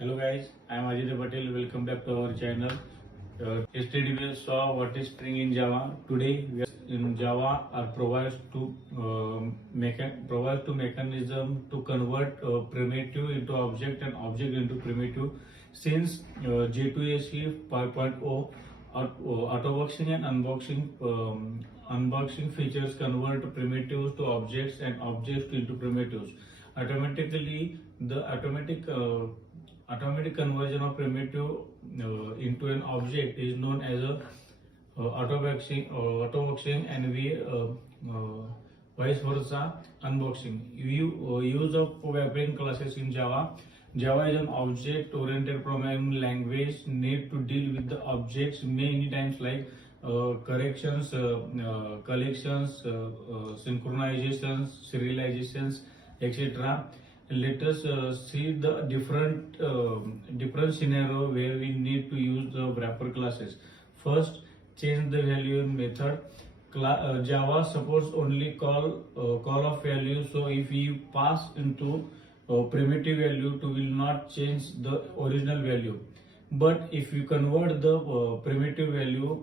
Hello guys, I am Ajay Patel. Welcome back to our channel. Yesterday we saw what is string in Java. Today we are in Java are provides to mechanism to convert primitive into object and object into primitive. Since J2SE 5.0 auto-boxing and unboxing features convert primitives to objects and objects into primitives. Automatically, the automatic conversion of primitive into an object is known as a auto-boxing, and vice versa unboxing. Use of wrapping classes in Java. Java is an object-oriented programming language need to deal with the objects many times like corrections, collections, synchronizations, serializations, etc. Let us see the different scenario where we need to use the wrapper classes. First, change the value method. Java supports only call of value. So if you pass into primitive value, it will not change the original value. But if you convert the primitive value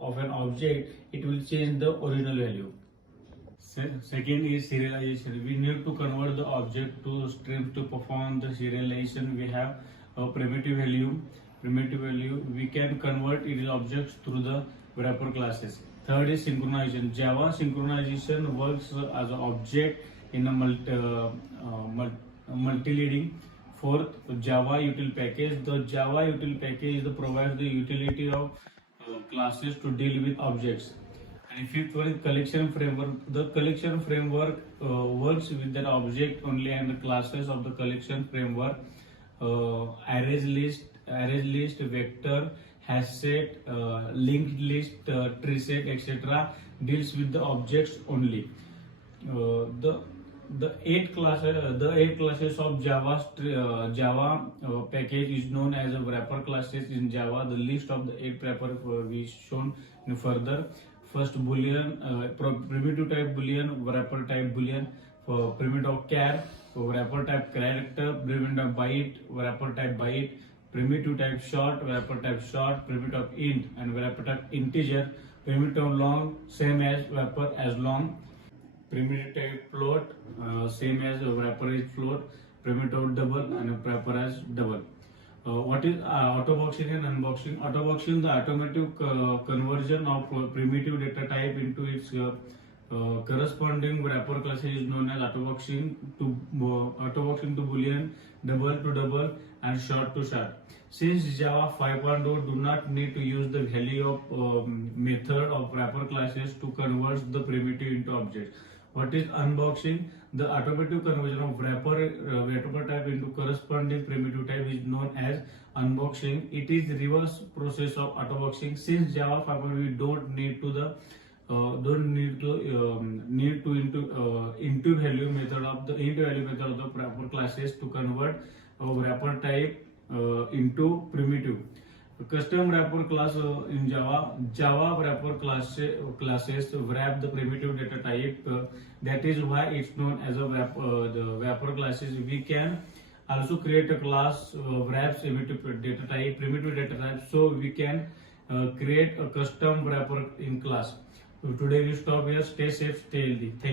of an object, it will change the original value. Second is serialization. We need to convert the object to strings to perform the serialization. We have a primitive value. We can convert its objects through the wrapper classes. Third is synchronization. Java synchronization works as an object in a multi-leading. Fourth, Java util package. The Java util package provides the utility of classes to deal with objects. And fifth one is collection framework. The collection framework works with that object only and the classes of the collection framework. Arrays list, vector, hash set, linked list, tree set, etc. deals with the objects only. The eight classes of Java package is known as a wrapper classes in Java. The list of the 8 wrapper we shown further. First, boolean, primitive type boolean, wrapper type boolean, primitive char, wrapper type character, primitive byte, wrapper type byte, primitive type short, wrapper type short, primitive int and wrapper type integer, primitive long, same as wrapper as long, primitive type float, same as wrapper is float, primitive double and wrapper as double. What is auto-boxing and unboxing? Auto-boxing, the automatic conversion of primitive data type into its corresponding wrapper classes is known as auto-boxing to boolean, double to double, and short to short. Since Java 5.0 do not need to use the value of method of wrapper classes to convert the primitive into objects. What is unboxing? The automatic conversion of wrapper type into corresponding primitive type is known as unboxing. It is the reverse process of autoboxing. Since Java 5.0 we don't need to into value method of the wrapper classes to convert a wrapper type into primitive. Custom wrapper class in Java wrapper classes wrap the primitive data type. That is why it's known as a the wrapper classes. We can also create a class wraps primitive data type. So we can create a custom wrapper in class. So today we stop here. Stay safe, stay healthy. Thank you.